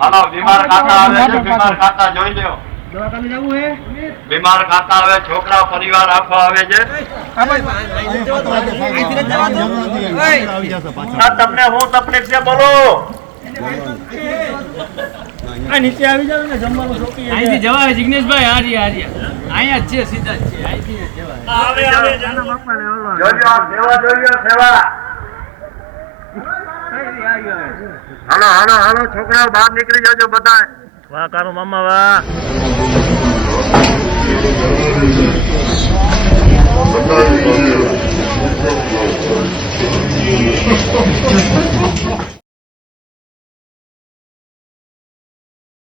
હાલો બીમાર કાકા આવે છે, બીમાર કાકા જોઈ લ્યો. દવાખાને જવું હે? બીમાર કાકા આવે, છોકરા પરિવાર આખો આવે છે. તમને હું તકલીફ છે બોલો? નીચે આવી જાવ ને જમવાનું શોખી અહીંથી જવાય જિગ્નેશભાઈ. હાજી હાજી અહીંયા જ છે, સીધા જ છે, અહીંથી જ જવાય. જોજો સેવા, જોજો સેવા. હાલો હાલો હાલો છોકરાઓ બહાર નીકળી જજો બધા. વાહ કારો મામા વાહ.